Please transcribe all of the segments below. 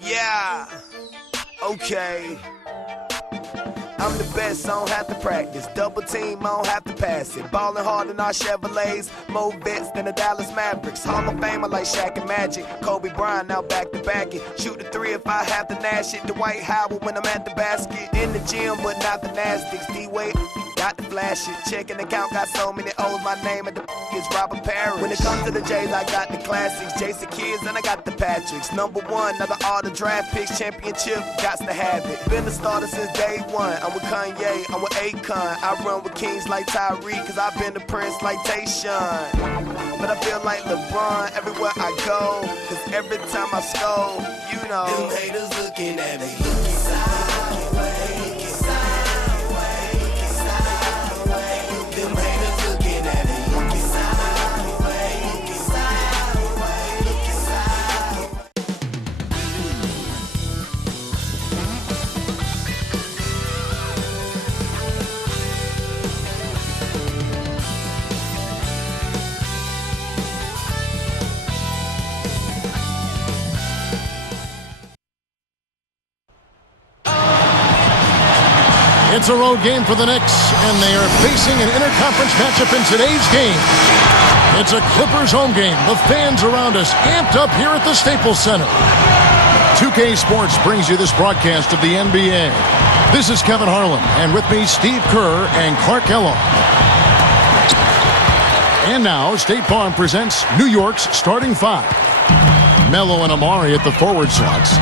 Yeah, okay. I'm the best, I don't have to practice. Double team, I don't have to pass it. Ballin' hard in our Chevrolets, more vets than the Dallas Mavericks. Hall of Famer like Shaq and Magic. Kobe Bryant now back to back it. Shoot the three if I have to nash it. Dwight Howard when I'm at the basket. In the gym, but not the Nasdaqs. D-Wade, got to flash it. Checking account, got so many O's. My name at the is Robert Parrish. When it comes to the J's, I got the classics. Jason Kids, and I got the Patricks. Number one, now all the draft picks. Championship, gots to have it. Been a starter since day one. I'm with Kanye, I'm with Akon. I run with kings like Tyreek, cause I've been the prince like Tayshaun. But I feel like LeBron everywhere I go, cause every time I score, you know, them haters looking at me, looking sideways, looking sideways, looking sideways. Them haters looking at me, looking sideways, looking sideways, looking sideways. It's a road game for the Knicks, and they are facing an interconference matchup in today's game. It's a Clippers home game. The fans around us amped up here at the Staples Center. 2K Sports brings you this broadcast of the NBA. This is Kevin Harlan, and with me, Steve Kerr and Clark Kellogg. And now, State Farm presents New York's starting five. Melo and Amari at the forward slots.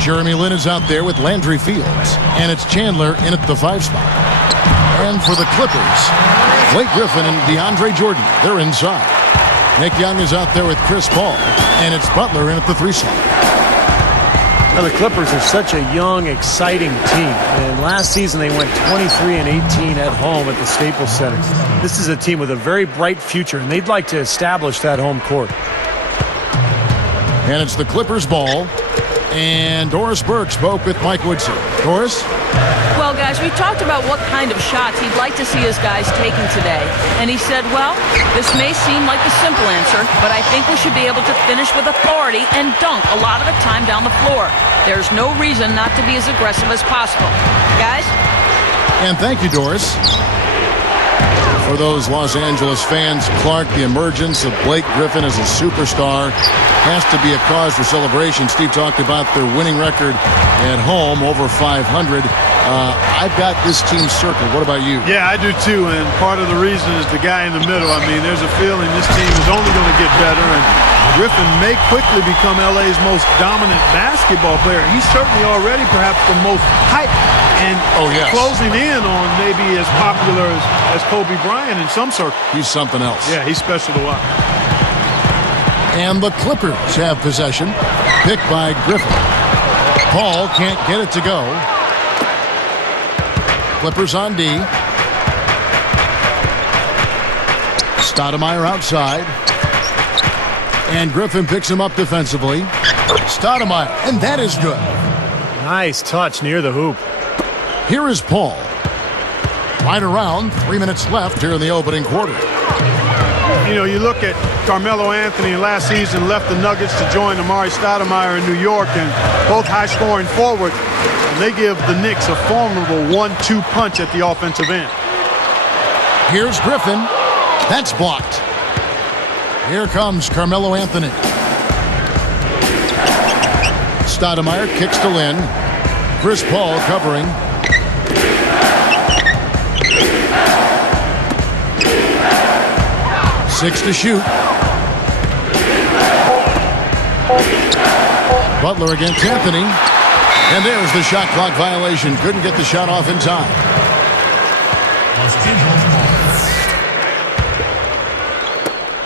Jeremy Lin is out there with Landry Fields, and it's Chandler in at the 5 spot. And for the Clippers, Blake Griffin and DeAndre Jordan, they're inside. Nick Young is out there with Chris Paul, and it's Butler in at the 3 slot. Now the Clippers are such a young, exciting team, and last season they went 23-18 at home at the Staples Center. This is a team with a very bright future, and they'd like to establish that home court. And it's the Clippers' ball. And Doris Burke spoke with Mike Woodson. Doris? Well, guys, we talked about what kind of shots he'd like to see his guys taking today. And he said, well, this may seem like the simple answer, but I think we should be able to finish with authority and dunk a lot of the time down the floor. There's no reason not to be as aggressive as possible. Guys? And thank you, Doris. For those Los Angeles fans, Clark, the emergence of Blake Griffin as a superstar has to be a cause for celebration. Steve talked about their winning record at home, over 500. I've got this team circled. What about you? Yeah, I do too, and part of the reason is the guy in the middle. I mean, there's a feeling this team is only going to get better, and Griffin may quickly become LA's most dominant basketball player. He's certainly already perhaps the most hyped and closing in on maybe as popular as Kobe Bryant in some circles. He's something else. Yeah, he's special to watch. And the Clippers have possession, picked by Griffin. Paul can't get it to go. Clippers on D. Stoudemire outside. And Griffin picks him up defensively. Stoudemire, and that is good. Nice touch near the hoop. Here is Paul. Right around, 3 minutes left here in the opening quarter. You know, you look at Carmelo Anthony last season left the Nuggets to join Amari Stoudemire in New York, and both high-scoring forwards, and they give the Knicks a formidable 1-2 punch at the offensive end. Here's Griffin. That's blocked. Here comes Carmelo Anthony. Stoudemire kicks to Lin. Chris Paul covering. Six to shoot. Butler against Anthony. And there's the shot clock violation. Couldn't get the shot off in time.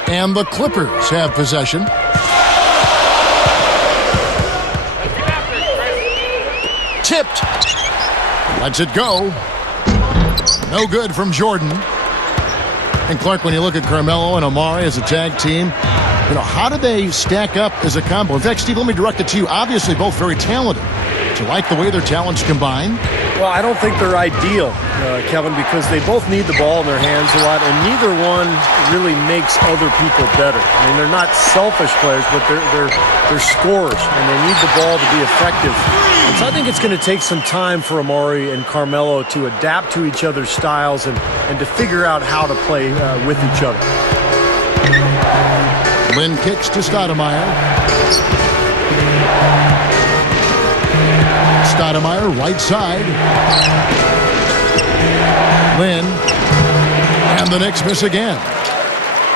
And the Clippers have possession. Tipped. Lets it go. No good from Jordan. And Clark, when you look at Carmelo and Amari as a tag team, How do they stack up as a combo? In fact, Steve, let me direct it to you. Obviously, both very talented. Do you like the way their talents combine? Well, I don't think they're ideal, Kevin, because they both need the ball in their hands a lot, and neither one really makes other people better. I mean, they're not selfish players, but they're scorers, and they need the ball to be effective. And so I think it's going to take some time for Amari and Carmelo to adapt to each other's styles and to figure out how to play with each other. Lynn kicks to Stoudemire. Stoudemire, right side. Lynn. And the Knicks miss again.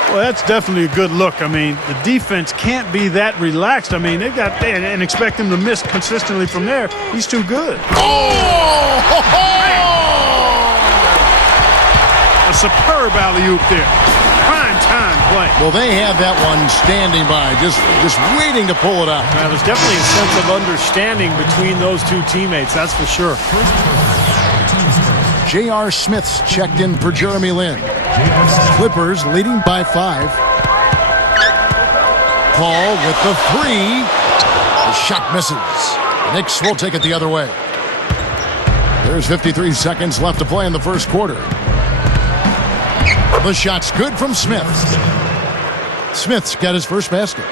Well, that's definitely a good look. I mean, the defense can't be that relaxed. I mean, they got there and expect him to miss consistently from there. He's too good. Oh! Ho, ho! A superb alley-oop there. Prime time play. Well, they had that one standing by, just waiting to pull it out. There's definitely a sense of understanding between those two teammates, that's for sure. J.R. Smith's checked in for Jeremy Lin. Clippers leading by 5. Paul with the 3. The shot misses. The Knicks will take it the other way. There's 53 seconds left to play in the first quarter. The shot's good from Smith. Smith's got his first basket.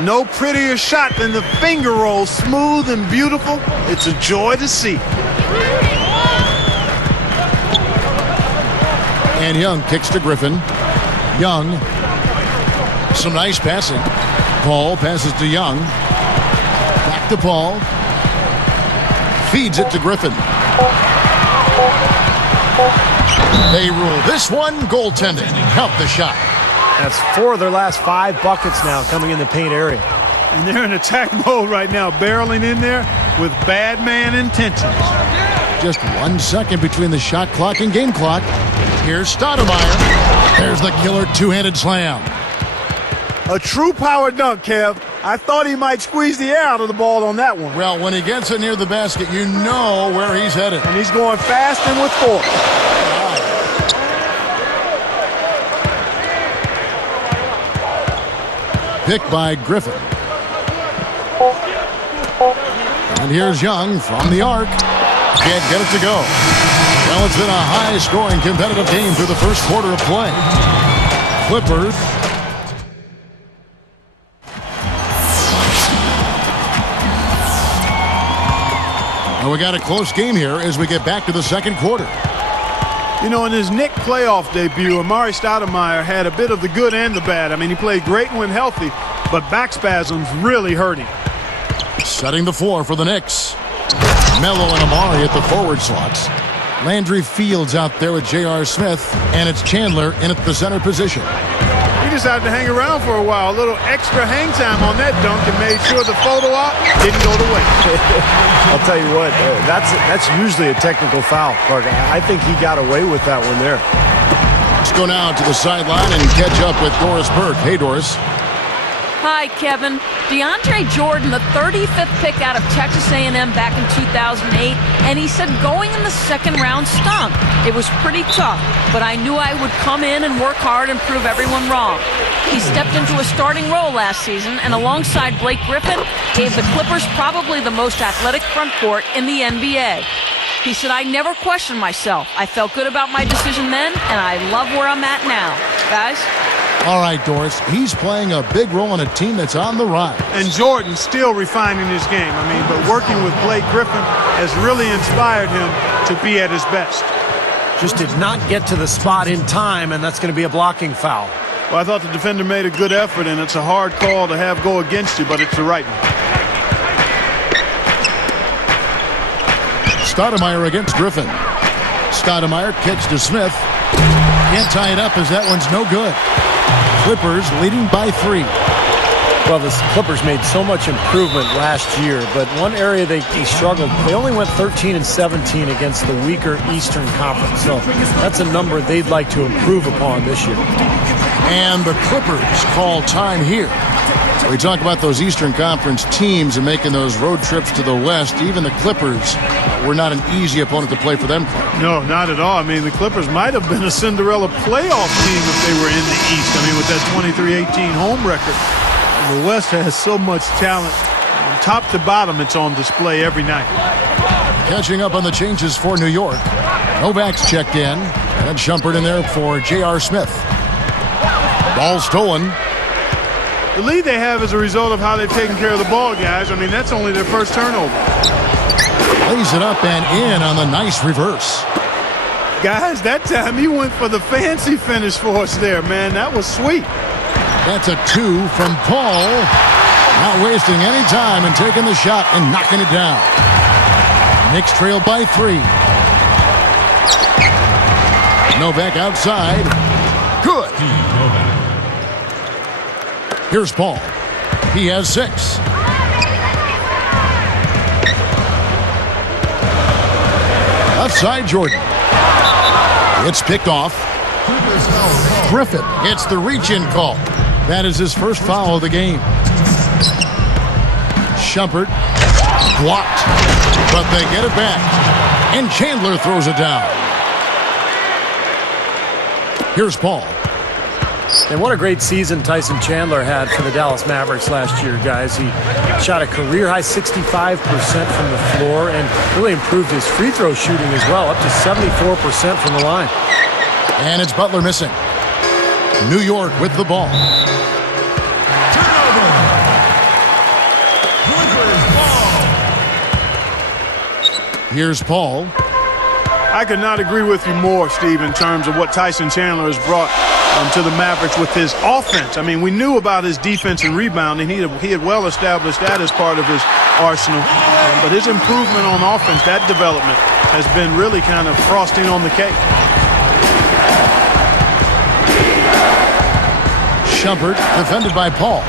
No prettier shot than the finger roll. Smooth and beautiful. It's a joy to see. And Young kicks to Griffin. Young. Some nice passing. Paul passes to Young. Back to Paul. Feeds it to Griffin. They rule this one goaltending. Count the shot. That's 4 of their last 5 buckets now coming in the paint area. And they're in attack mode right now, barreling in there with bad man intentions. Just 1 second between the shot clock and game clock. Here's Stoudemire. There's the killer two-handed slam. A true power dunk, Kev. I thought he might squeeze the air out of the ball on that one. Well, when he gets it near the basket, you know where he's headed. And he's going fast and with force. Picked by Griffin. And here's Young from the arc. Can't get it to go. Well, it's been a high-scoring competitive game through the first quarter of play. Clippers. Well, we got a close game here as we get back to the second quarter. You know, in his Knicks playoff debut, Amari Stoudemire had a bit of the good and the bad. I mean, he played great when healthy, but back spasms really hurt him. Setting the floor for the Knicks. Melo and Amari at the forward slots. Landry Fields out there with J.R. Smith, and it's Chandler in at the center position. He decided to hang around for a while. A little extra hang time on that dunk and made sure the photo op didn't go to waste. I'll tell you what, that's usually a technical foul, Clark. I think he got away with that one there. Let's go now to the sideline and catch up with Doris Burke. Hey, Doris. Hi, Kevin. DeAndre Jordan, the 35th pick out of Texas A&M back in 2008, and he said going in the second round stunk. It was pretty tough, but I knew I would come in and work hard and prove everyone wrong. He stepped into a starting role last season, and alongside Blake Griffin, gave the Clippers probably the most athletic front court in the NBA. He said, I never questioned myself. I felt good about my decision then, and I love where I'm at now. Guys? All right, Doris. He's playing a big role in a team that's on the rise. And Jordan still refining his game. I mean, but working with Blake Griffin has really inspired him to be at his best. Just did not get to the spot in time, and that's going to be a blocking foul. Well, I thought the defender made a good effort, and it's a hard call to have go against you, but it's the right one. Stoudemire against Griffin. Stoudemire kicks to Smith. Can't tie it up as that one's no good. Clippers leading by 3. Well, the Clippers made so much improvement last year, but one area they struggled, they only went 13-17 against the weaker Eastern Conference. So that's a number they'd like to improve upon this year. And the Clippers call time here. We talk about those Eastern Conference teams and making those road trips to the West. Even the Clippers were not an easy opponent to play for them. No, not at all. I mean, the Clippers might have been a Cinderella playoff team if they were in the East. I mean, with that 23-18 home record. And the West has so much talent. From top to bottom, it's on display every night. Catching up on the changes for New York. Novak's checked in. And Shumpert in there for J.R. Smith. Ball stolen. The lead they have is a result of how they've taken care of the ball, guys. I mean, that's only their first turnover. Lays it up and in on the nice reverse. Guys, that time he went for the fancy finish for us there, man. That was sweet. That's a 2 from Paul. Not wasting any time and taking the shot and knocking it down. Knicks trail by 3. Novak outside. Good. Here's Paul. He has 6. Left side, Jordan. It's picked off. Griffin gets the reach-in call. That is his first foul of the game. Shumpert blocked, but they get it back. And Chandler throws it down. Here's Paul. And what a great season Tyson Chandler had for the Dallas Mavericks last year, guys. He shot a career-high 65% from the floor and really improved his free throw shooting as well, up to 74% from the line. And it's Butler missing. New York with the ball. Turnover. Clippers ball. Here's Paul. I could not agree with you more, Steve, in terms of what Tyson Chandler has brought to the Mavericks with his offense. I mean, we knew about his defense and rebounding. He had well established that as part of his arsenal. But his improvement on offense, that development, has been really kind of frosting on the cake. Shumpert defended by Paul.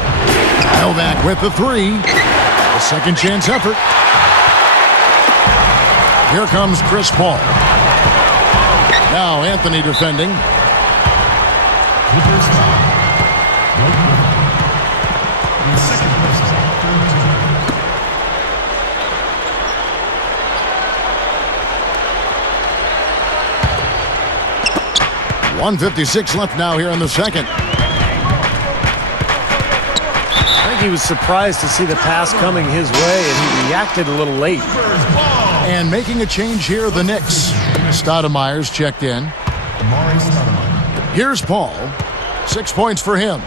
Novak with the 3. A second chance effort. Here comes Chris Paul. Now Anthony defending. Clippers foul. No Griffin. The second person. 1:56 left now here in the second. I think he was surprised to see the pass coming his way, and he reacted a little late. And making a change here, the Knicks. Stoudemire's checked in. Amari Stoudemire. Here's Paul. 6 points for him.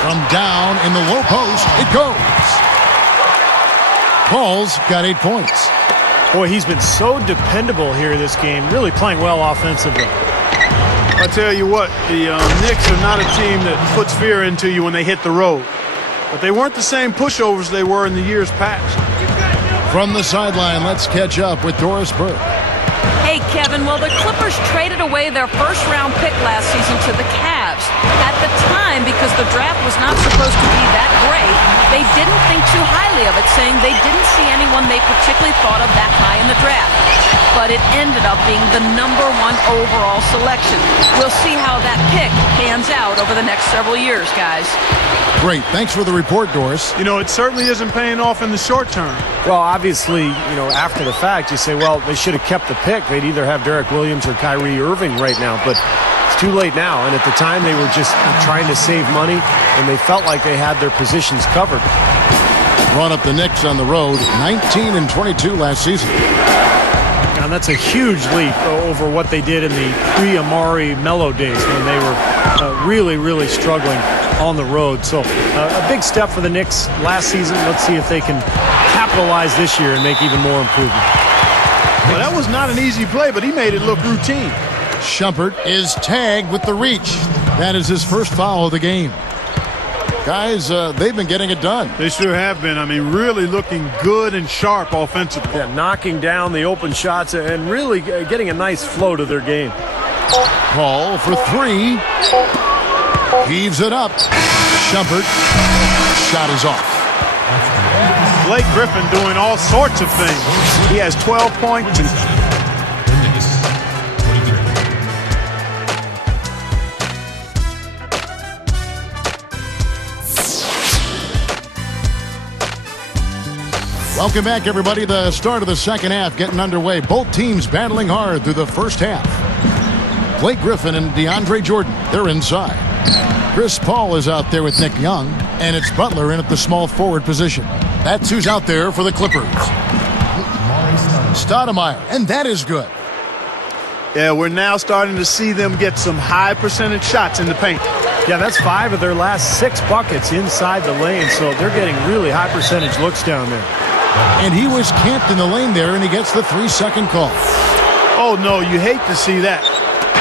From down in the low post, it goes. Paul's got 8 points. Boy, he's been so dependable here this game, really playing well offensively. I tell you what, the Knicks are not a team that puts fear into you when they hit the road. But they weren't the same pushovers they were in the years past. From the sideline, let's catch up with Doris Burke. Hey, Kevin, well, the Clippers traded away their first-round pick last season to the Cavs. At the time, because the draft was not supposed to be that great, they didn't think too highly of it, saying they didn't see anyone they particularly thought of that high in the draft. But it ended up being the #1 overall selection. We'll see how that pick pans out over the next several years, guys. Great. Thanks for the report, Doris. You know, it certainly isn't paying off in the short term. Well, obviously, you know, after the fact, you say, well, they should have kept the pick. They'd either have Derek Williams or Kyrie Irving right now, but it's too late now. And at the time, they were just trying to save money, and they felt like they had their positions covered. Brought up the Knicks on the road, 19-22 last season. And that's a huge leap over what they did in the pre-Amari Melo days when they were really, really struggling on the road. So a big step for the Knicks last season. Let's see if they can capitalize this year and make even more improvement. Well, that was not an easy play, but he made it look routine. Shumpert is tagged with the reach. That is his first foul of the game. Guys, they've been getting it done. They sure have been. I mean, really looking good and sharp offensively. Yeah, knocking down the open shots and really getting a nice flow to their game. Paul for 3. Heaves it up. Shumpert. Shot is off. Blake Griffin doing all sorts of things. He has 12 points. Minutes, 23. Welcome back, everybody. The start of the second half getting underway. Both teams battling hard through the first half. Blake Griffin and DeAndre Jordan, they're inside. Chris Paul is out there with Nick Young, and it's Butler in at the small forward position. That's who's out there for the Clippers. Stoudemire, and that is good. Yeah, we're now starting to see them get some high percentage shots in the paint. Yeah, that's 5 of their last 6 buckets inside the lane, so they're getting really high percentage looks down there. And he was camped in the lane there, and he gets the 3-second call. Oh, no, you hate to see that.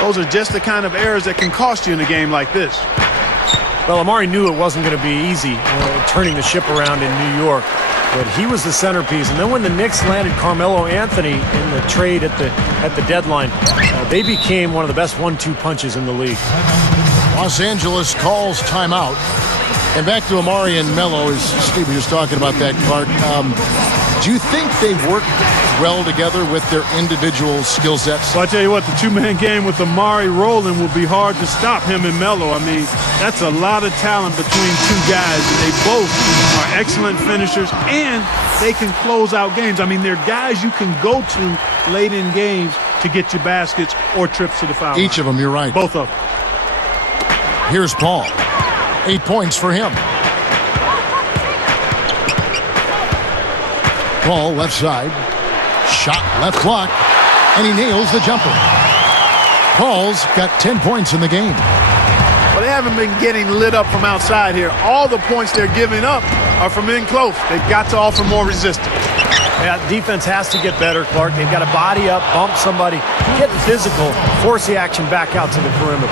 Those are just the kind of errors that can cost you in a game like this. Well, Amari knew it wasn't going to be easy turning the ship around in New York, but he was the centerpiece. And then when the Knicks landed Carmelo Anthony in the trade at the deadline, they became one of the best 1-2 punches in the league. Los Angeles calls timeout. And back to Amari and Melo, as Steve was talking about that, Clark. Do you think they've worked well together with their individual skill sets? Well, I tell you what, the two-man game with Amari rolling will be hard to stop him and Melo. I mean, that's a lot of talent between two guys, and they both are excellent finishers, and they can close out games. I mean, they're guys you can go to late in games to get you baskets or trips to the foul line. Each of them, you're right. Both of them. Here's Paul. 8 points for him. Paul left side. Shot left block. And he nails the jumper. Paul's got 10 points in the game. Well, they haven't been getting lit up from outside here. All the points they're giving up are from in close. They've got to offer more resistance. Yeah, defense has to get better, Clark. They've got to body up, bump somebody, get physical, force the action back out to the perimeter.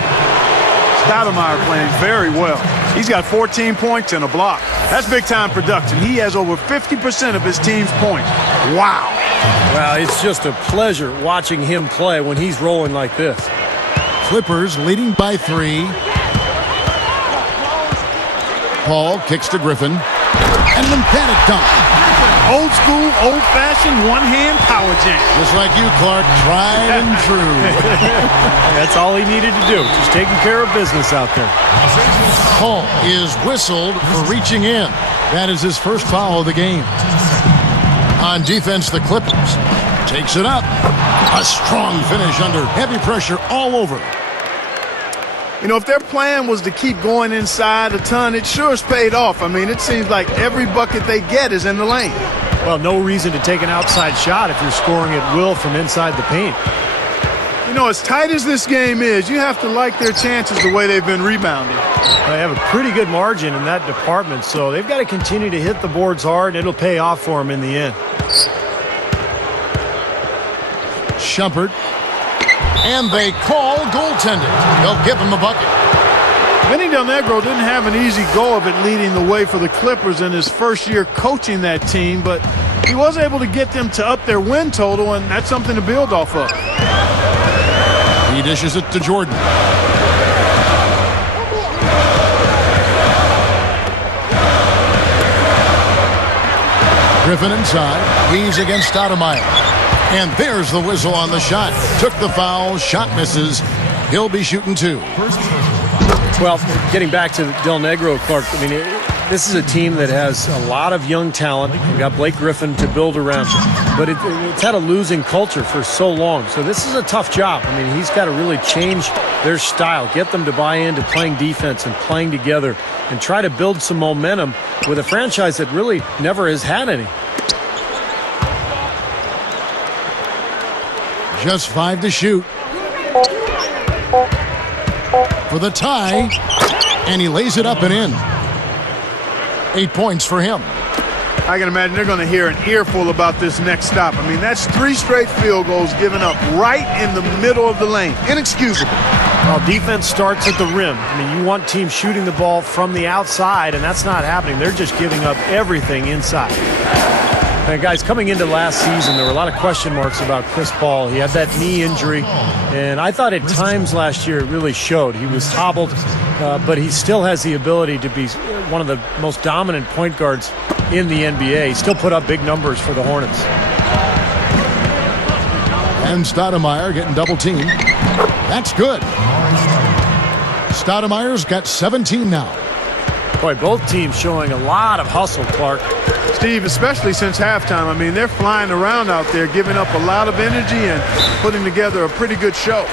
Stoudemire playing very well. He's got 14 points and a block. That's big-time production. He has over 50% of his team's points. Wow. Well, it's just a pleasure watching him play when he's rolling like this. Clippers leading by 3. Paul kicks to Griffin. And an emphatic dunk. Old school, old-fashioned, one-hand power jam. Just like you, Clark, tried and true. That's all he needed to do, just taking care of business out there. Paul is whistled for reaching in. That is his first foul of the game. On defense, the Clippers takes it up. A strong finish under heavy pressure all over. You know, if their plan was to keep going inside a ton, it sure has paid off. I mean, it seems like every bucket they get is in the lane. Well, no reason to take an outside shot if you're scoring at will from inside the paint. You know, as tight as this game is, you have to like their chances the way they've been rebounding. They have a pretty good margin in that department, so they've got to continue to hit the boards hard, and it'll pay off for them in the end. Shumpert. And they call goaltending. They'll give him a bucket. Vinny Del Negro didn't have an easy go of it leading the way for the Clippers in his first year coaching that team, but he was able to get them to up their win total, and that's something to build off of. He dishes it to Jordan. Griffin inside. He's against Stoudemire. And there's the whistle on the shot. Took the foul. Shot misses. He'll be shooting 2. Well, getting back to Del Negro, Clark, I mean, this is a team that has a lot of young talent. We've got Blake Griffin to build around, but it's had a losing culture for so long. So this is a tough job. I mean, he's got to really change their style, get them to buy into playing defense and playing together, and try to build some momentum with a franchise that really never has had any. Just 5 to shoot. For the tie. And he lays it up and in. 8 points for him. I can imagine they're going to hear an earful about this next stop. I mean, that's 3 straight field goals given up right in the middle of the lane. Inexcusable. Well, defense starts at the rim. I mean, you want teams shooting the ball from the outside, and that's not happening. They're just giving up everything inside. And guys, coming into last season, there were a lot of question marks about Chris Paul. He had that knee injury, and I thought at times last year it really showed. He was hobbled, but he still has the ability to be one of the most dominant point guards in the NBA. He still put up big numbers for the Hornets. And Stoudemire getting double teamed. That's good. Stoudemire's got 17 now. Boy, both teams showing a lot of hustle, Clark. Steve, especially since halftime, I mean, they're flying around out there, giving up a lot of energy and putting together a pretty good show.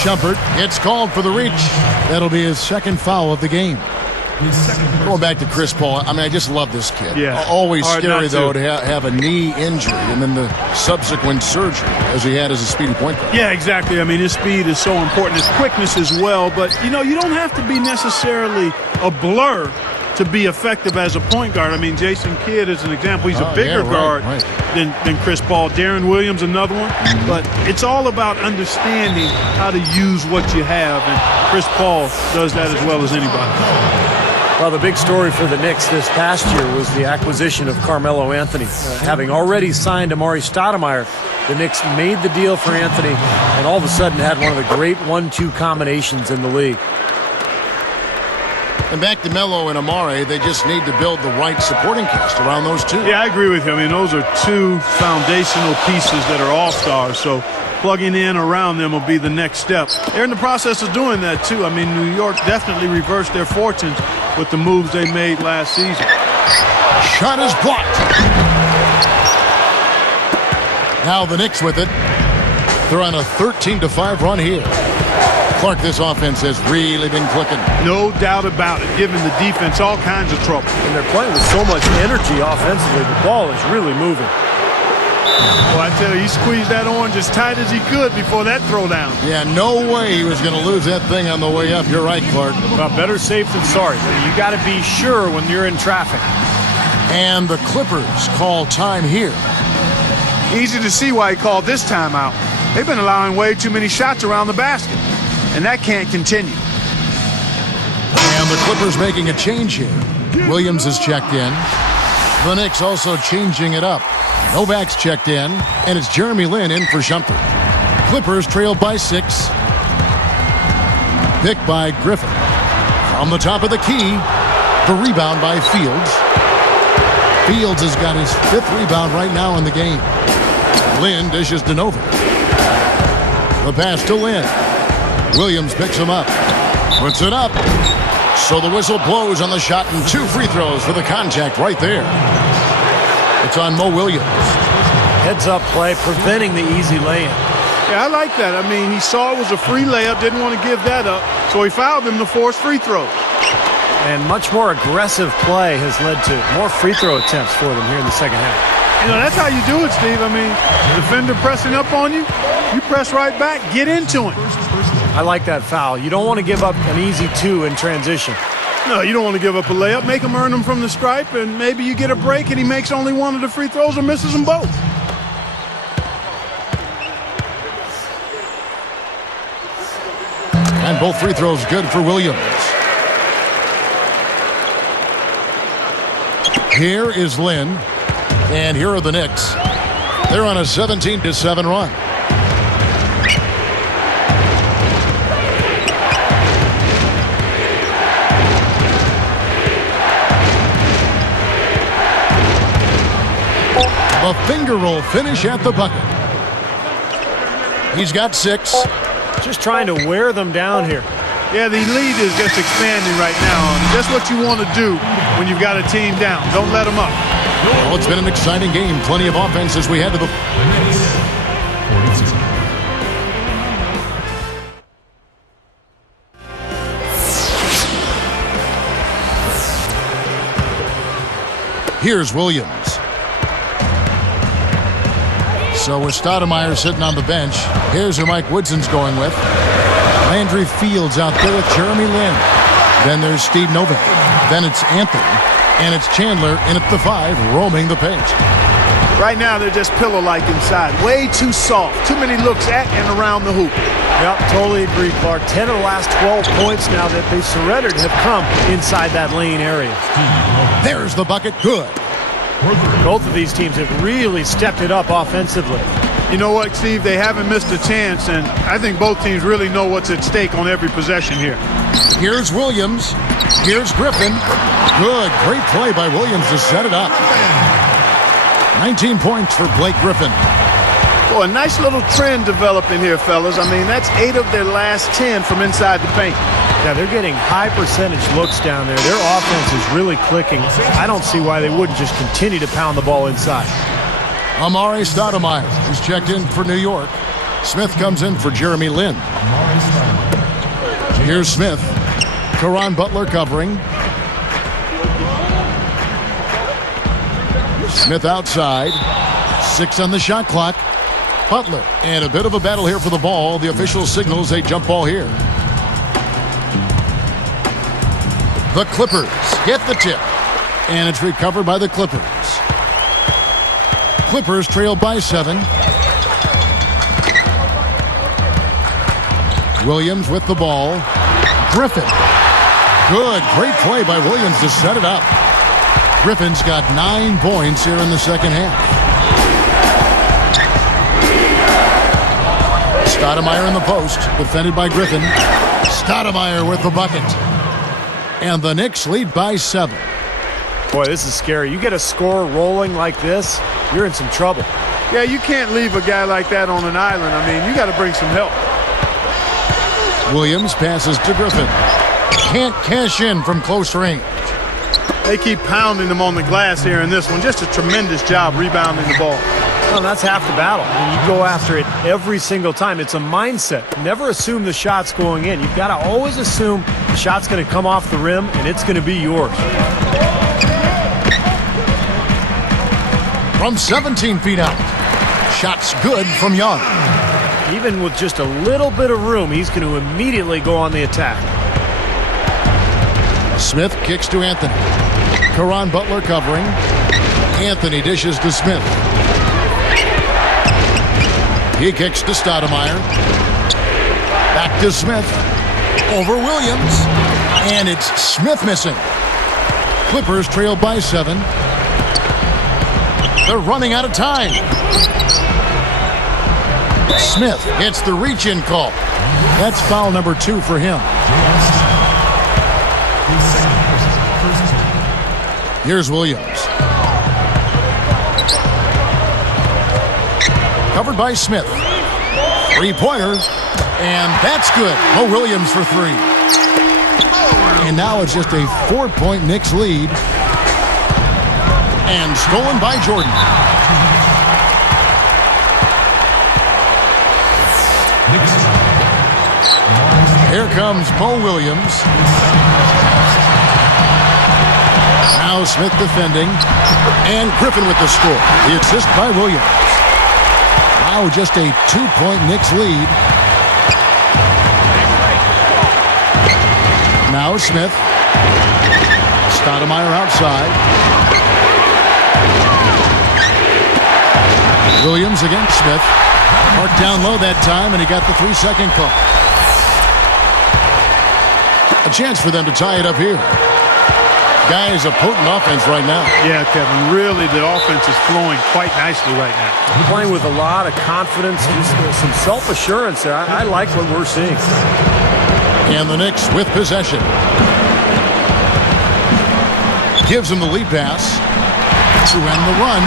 Shumpert gets called for the reach. That'll be his second foul of the game. Going back to Chris Paul, I mean, I just love this kid. Yeah. Always Hard scary, not though, to. to have a knee injury and then the subsequent surgery as he had as a speedy point guard. Yeah, exactly. I mean, his speed is so important. His quickness as well. But, you know, you don't have to be necessarily a blur to be effective as a point guard. I mean, Jason Kidd is an example. He's a bigger guard than Chris Paul. Darren Williams, another one. But it's all about understanding how to use what you have. And Chris Paul does that as well as anybody. Well, the big story for the Knicks this past year was the acquisition of Carmelo Anthony. Having already signed Amari Stoudemire, the Knicks made the deal for Anthony and all of a sudden had one of the great 1-2 combinations in the league. And back to Melo and Amari, they just need to build the right supporting cast around those two. Yeah, I agree with you. I mean, those are two foundational pieces that are all-stars. So plugging in around them will be the next step. They're in the process of doing that, too. I mean, New York definitely reversed their fortunes with the moves they made last season. Shot is blocked. Now the Knicks with it. They're on a 13-5 run here. Clark, this offense has really been clicking. No doubt about it, giving the defense all kinds of trouble. And they're playing with so much energy offensively. The ball is really moving. Well, I tell you, he squeezed that orange as tight as he could before that throwdown. Yeah, no way he was going to lose that thing on the way up. You're right, Clark. Well, better safe than sorry. You got to be sure when you're in traffic. And the Clippers call time here. Easy to see why he called this timeout. They've been allowing way too many shots around the basket, and that can't continue. And the Clippers making a change here. Williams is checked in. The Knicks also changing it up. Novak's checked in, and it's Jeremy Lin in for Shumpert. Clippers trail by 6. Picked by Griffin. From the top of the key, the rebound by Fields. Fields has got his 5th rebound right now in the game. Lin dishes to Novak. The pass to Lin. Williams picks him up. Puts it up. So the whistle blows on the shot and 2 free throws for the contact right there. It's on Mo Williams. Heads-up play, preventing the easy lay-in. Yeah, I like that. I mean, he saw it was a free layup, didn't want to give that up, so he fouled him to force free throws. And much more aggressive play has led to more free throw attempts for them here in the second half. You know, that's how you do it, Steve. I mean, defender pressing up on you, you press right back, get into him. I like that foul. You don't want to give up an easy 2 in transition. No, you don't want to give up a layup. Make him earn them from the stripe, and maybe you get a break and he makes only one of the free throws or misses them both. And both free throws good for Williams. Here is Lin. And here are the Knicks. They're on a 17-7 run. A finger roll finish at the bucket. He's got 6. Just trying to wear them down here. Yeah, the lead is just expanding right now. And just what you want to do when you've got a team down. Don't let them up. Well, it's been an exciting game. Plenty of offense as we head to the... Here's Williams. So with Stoudemire sitting on the bench, here's who Mike Woodson's going with. Landry Fields out there with Jeremy Lin. Then there's Steve Novak. Then it's Anthony. And it's Chandler in at the 5, roaming the paint. Right now, they're just pillow-like inside. Way too soft. Too many looks at and around the hoop. Yep, totally agree, Clark. 10 of the last 12 points now that they surrendered have come inside that lane area. There's the bucket. Good. Both of these teams have really stepped it up offensively. You know what, Steve? They haven't missed a chance, and I think both teams really know what's at stake on every possession here. Here's Williams. Here's Griffin. Good, great play by Williams to set it up. 19 points for Blake Griffin. Well, a nice little trend developing here, fellas. I mean, that's 8 of their last 10 from inside the paint. Yeah, they're getting high percentage looks down there. Their offense is really clicking. I don't see why they wouldn't just continue to pound the ball inside. Amari Stoudemire is checked in for New York. Smith comes in for Jeremy Lin. Here's Smith. Caron Butler covering. Smith outside. 6 on the shot clock. Butler, and a bit of a battle here for the ball. The official signals a jump ball here. The Clippers get the tip, and it's recovered by the Clippers. Clippers trail by 7. Williams with the ball. Griffin. Good, great play by Williams to set it up. Griffin's got 9 points here in the second half. Stoudemire in the post, defended by Griffin. Stoudemire with the bucket. And the Knicks lead by 7. Boy, this is scary. You get a score rolling like this, you're in some trouble. Yeah, you can't leave a guy like that on an island. I mean, you got to bring some help. Williams passes to Griffin. Can't cash in from close range. They keep pounding them on the glass here in this one. Just a tremendous job rebounding the ball. Well, that's half the battle. And you go after it every single time. It's a mindset. Never assume the shot's going in. You've got to always assume the shot's going to come off the rim, and it's going to be yours. From 17 feet out. Shot's good from Young. Even with just a little bit of room, he's going to immediately go on the attack. Smith kicks to Anthony. Caron Butler covering. Anthony dishes to Smith. He kicks to Stoudemire. Back to Smith. Over Williams. And it's Smith missing. Clippers trail by 7. They're running out of time. Smith hits the reach-in call. That's foul number 2 for him. Here's Williams. Covered by Smith. 3-pointer. And that's good. Mo Williams for 3. And now it's just a 4-point Knicks lead. And stolen by Jordan. Here comes Mo Williams. Now Smith defending. And Griffin with the score. The assist by Williams. Now just a 2-point Knicks lead. Now Smith. Stoudemire outside. Williams against Smith. Marked down low that time, and he got the 3-second call. A chance for them to tie it up here. Guys, a potent offense right now. Yeah, Kevin, really the offense is flowing quite nicely right now. Playing with a lot of confidence, just some self-assurance there. I like what we're seeing. And the Knicks with possession. Gives him the lead pass to end the run.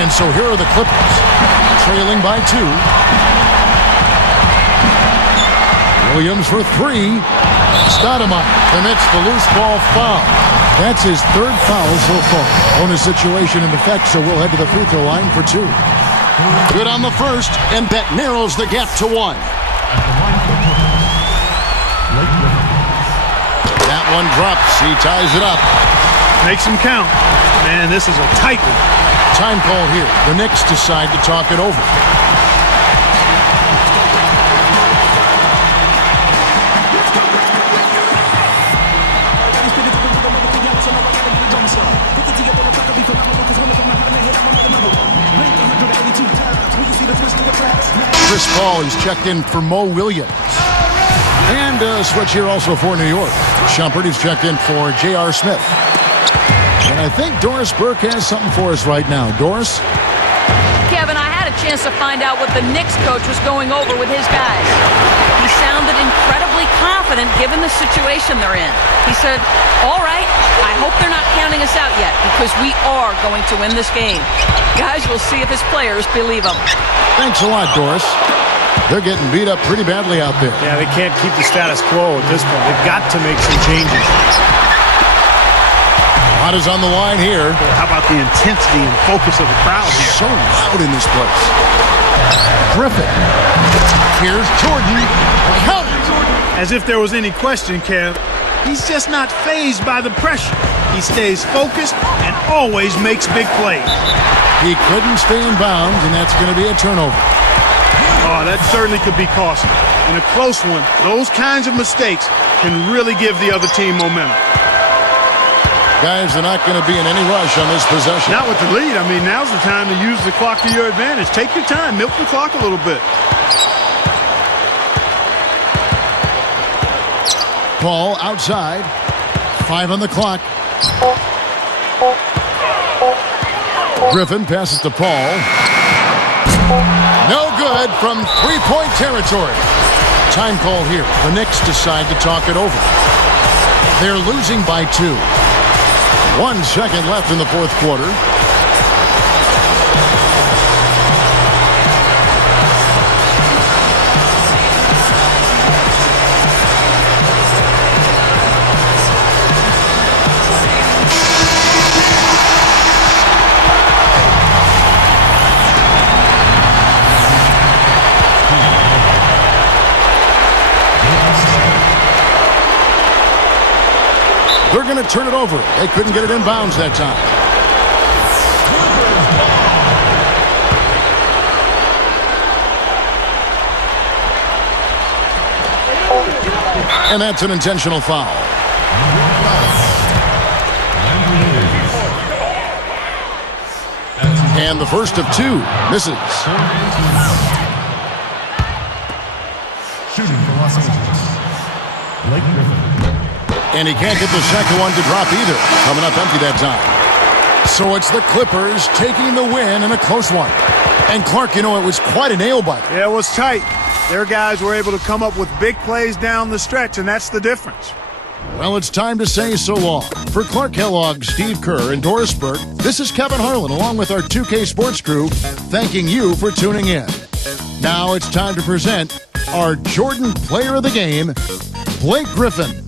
And so here are the Clippers, trailing by 2. Williams for 3. Stoudemire commits the loose ball foul. That's his 3rd foul so far. Bonus situation in effect, so we'll head to the free throw line for 2. Good on the first, and that narrows the gap to 1. That one drops. He ties it up. Makes him count. Man, this is a tight one. Time call here. The Knicks decide to talk it over. Chris Paul is checked in for Mo Williams. And a switch here also for New York. Shumpert is checked in for J.R. Smith. And I think Doris Burke has something for us right now. Doris? Kevin, I had a a chance to find out what the Knicks coach was going over with his guys. He sounded incredibly confident given the situation they're in. He said, all right, I hope they're not counting us out yet because we are going to win this game. Guys, we'll see if his players believe him. Thanks a lot, Doris. They're getting beat up pretty badly out there. Yeah, they can't keep the status quo at this point. They've got to make some changes. A lot is on the line here. How about the intensity and focus of the crowd here? So loud in this place. Griffin. Here's Jordan. Count it. As if there was any question, Kev. He's just not fazed by the pressure. He stays focused and always makes big plays. He couldn't stay in bounds, and that's going to be a turnover. Oh, that certainly could be costly. In a close one, those kinds of mistakes can really give the other team momentum. Guys, they're not going to be in any rush on this possession. Not with the lead. I mean, now's the time to use the clock to your advantage. Take your time. Milk the clock a little bit. Ball outside. 5 on the clock. Griffin passes to Paul. No good from three-point territory. Time call here. The Knicks decide to talk it over. They're losing by 2. 1 second left in the fourth quarter. They're going to turn it over. They couldn't get it in bounds that time. And that's an intentional foul. And the first of 2 misses. Shooting for Los Angeles, Blake Griffin. And he can't get the second one to drop either. Coming up empty that time. So it's the Clippers taking the win in a close one. And Clark, you know, it was quite a nail-biter. Yeah, it was tight. Their guys were able to come up with big plays down the stretch, and that's the difference. Well, it's time to say so long. For Clark Kellogg, Steve Kerr, and Doris Burke, this is Kevin Harlan along with our 2K Sports crew, thanking you for tuning in. Now it's time to present our Jordan Player of the Game, Blake Griffin.